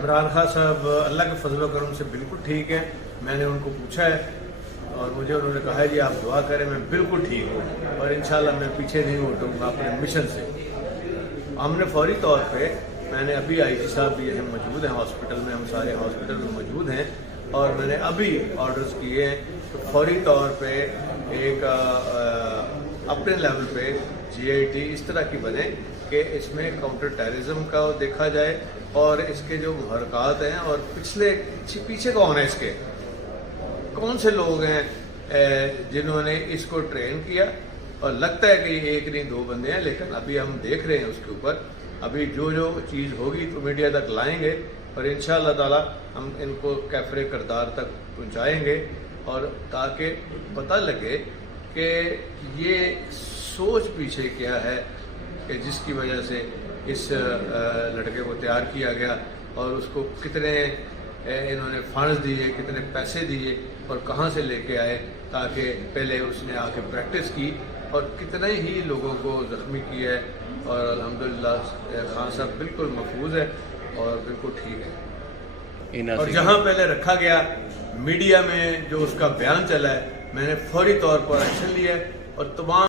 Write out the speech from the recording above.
इमरान खान साहब अल्लाह के फजल करम से बिल्कुल ठीक है। मैंने उनको पूछा है और मुझे उन्होंने कहा है जी आप दुआ करें, मैं बिल्कुल ठीक हूँ और इंशाल्लाह मैं पीछे नहीं हटूँगा अपने मिशन से। हमने फौरी तौर पे, मैंने अभी आईजी साहब भी यहाँ मौजूद हैं हॉस्पिटल में, हम सारे हॉस्पिटल में मौजूद हैं और मैंने अभी ऑर्डर्स किए हैं तो फौरी तौर पे एक अपने लेवल पे GIT इस तरह की बने कि इसमें काउंटर टेररिज्म का देखा जाए और इसके जो हरकत हैं और पीछे कौन है, इसके कौन से लोग हैं जिन्होंने इसको ट्रेन किया। और लगता है कि एक नहीं दो बंदे हैं, लेकिन अभी हम देख रहे हैं उसके ऊपर। अभी जो जो चीज़ होगी तो मीडिया तक लाएंगे और इंशाअल्लाह ताला हम इनको कैफरे किरदार तक पहुंचाएंगे और ताकि पता लगे कि ये सोच पीछे क्या है कि जिसकी वजह से इस लड़के को तैयार किया गया और उसको कितने इन्होंने फंड्स दिए, कितने पैसे दिए और कहाँ से लेके आए, ताकि पहले उसने आके प्रैक्टिस की और कितने ही लोगों को ज़ख्मी किया है। और अल्हम्दुलिल्लाह खान साहब बिल्कुल महफूज है और बिल्कुल ठीक है। और जहाँ पहले रखा गया मीडिया में जो उसका बयान चला है, मैंने फौरी तौर पर एक्शन लिया है और तमाम